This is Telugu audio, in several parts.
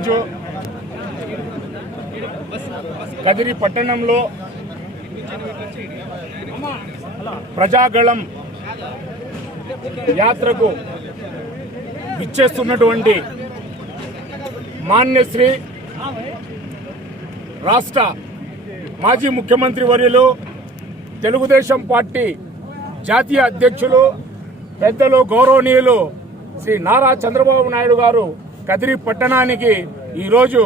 ఈరోజు కదిరి పట్టణంలో ప్రజాగళం యాత్రకు విచ్చేస్తున్నటువంటి మాన్యశ్రీ రాష్ట్ర మాజీ ముఖ్యమంత్రి వర్యులు తెలుగుదేశం పార్టీ జాతీయ అధ్యక్షులు పెద్దలు గౌరవనీయులు శ్రీ నారా చంద్రబాబు నాయుడు గారు కదిరి పట్టణానికి ఈరోజు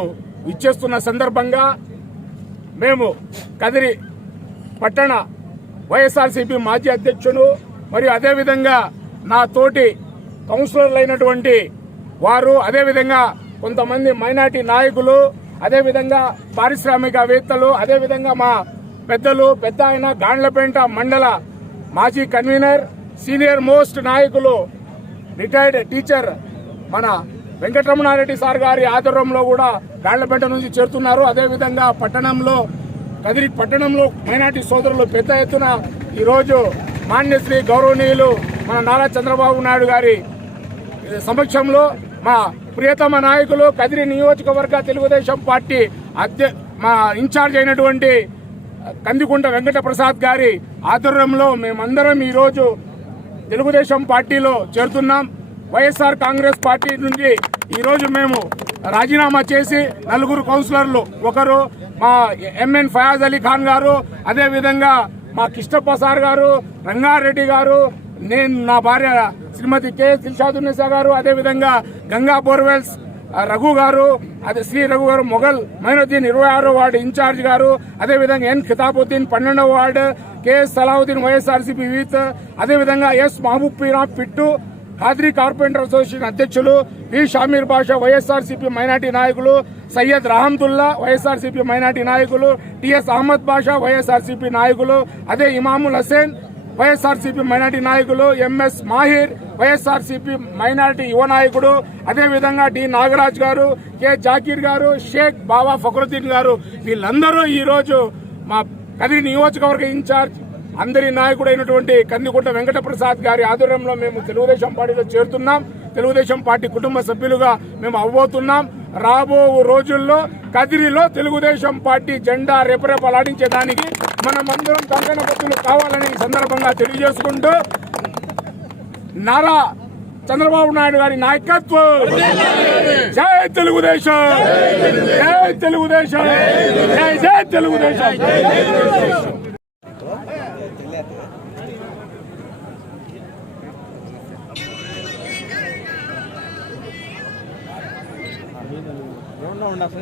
విచ్చేస్తున్న సందర్భంగా మేము కదిరి పట్టణ వైఎస్ఆర్సీపీ మాజీ అధ్యక్షుడు మరియు అదేవిధంగా నా తోటి కౌన్సిలర్లు అయినటువంటి వారు, అదేవిధంగా కొంతమంది మైనార్టీ నాయకులు, అదేవిధంగా పారిశ్రామికవేత్తలు, అదేవిధంగా మా పెద్దలు పెద్ద ఆయన గాండ్లపేంట మండల మాజీ కన్వీనర్, సీనియర్ మోస్ట్ నాయకులు, రిటైర్డ్ టీచర్ మన వెంకటరమణారెడ్డి సార్ గారి ఆధ్వర్యంలో కూడా గాండ్లపేంట నుంచి చేరుతున్నారు. అదేవిధంగా పట్టణంలో కదిరి పట్టణంలో మైనార్టీ సోదరులు పెద్ద ఎత్తున ఈరోజు మాన్యశ్రీ గౌరవనీయులు మన నారా చంద్రబాబు నాయుడు గారి సమక్షంలో మా ప్రియతమ నాయకులు కదిరి నియోజకవర్గ తెలుగుదేశం పార్టీ మా ఇన్ఛార్జ్ అయినటువంటి కందికుంట వెంకట ప్రసాద్ గారి ఆధ్వర్యంలో మేమందరం ఈరోజు తెలుగుదేశం పార్టీలో చేరుతున్నాం. వైఎస్ఆర్ కాంగ్రెస్ పార్టీ నుంచి ఈరోజు మేము రాజీనామా చేసి నలుగురు కౌన్సిలర్లు, ఒకరు మా ఎంఎన్ ఫయాజ్ అలీ ఖాన్ గారు, అదేవిధంగా మా కిష్టప్ప సార్ గారు, రంగారెడ్డి గారు, నేను నా భార్య శ్రీమతి కె దిల్షాదున్నీసా గారు, అదేవిధంగా గంగా బోర్వెల్స్ రఘు గారు, అదే శ్రీ రఘు గారు, మొఘల్ మైనుద్దీన్ 26వ వార్డు ఇన్ఛార్జ్ గారు, అదేవిధంగా ఎన్ ఖితాబుద్దీన్ 12వ ward, KS Salavuddin YSRCP youth, అదేవిధంగా S Mahaboob Peera Pittu Khadri corporator association అధ్యక్షులు, P Shameer Basha YSRCP minority నాయకులు, సయ్యద్ రహమతుల్లా వైఎస్ఆర్సీపీ మైనార్టీ నాయకులు, టిఎస్ అహ్మద్ బాషా వైఎస్ఆర్సీపీ నాయకులు, అదే ఇమాముల్ హుసేన్ వైఎస్ఆర్సీపీ మైనార్టీ నాయకులు, ఎంఎస్ మాహిర్ వైఎస్ఆర్సీపీ మైనార్టీ యువ నాయకుడు, అదేవిధంగా డి నాగరాజ్ గారు, కె జాకీర్ గారు, షేక్ బాబా ఫక్రుద్దీన్ గారు, వీళ్ళందరూ ఈరోజు మా కదిరి నియోజకవర్గ ఇన్ఛార్జ్ అందరి నాయకుడైనటువంటి కందికుంట వెంకట ప్రసాద్ గారి ఆధ్వర్యంలో మేము తెలుగుదేశం పార్టీలో చేరుతున్నాం. తెలుగుదేశం పార్టీ కుటుంబ సభ్యులుగా మేము అవ్వబోతున్నాం. రాబో రోజుల్లో కదిరిలో తెలుగుదేశం పార్టీ జెండా రెపరెపలాడించేదానికి మనమందరం కంకణబద్దులు కావాలని సందర్భంగా తెలియజేసుకుంటూ నారా చంద్రబాబు నాయుడు గారి నాయకత్వం, జై తెలుగుదేశం, జై తెలుగుదేశం, జై జై తెలుగుదేశం. ఉండదు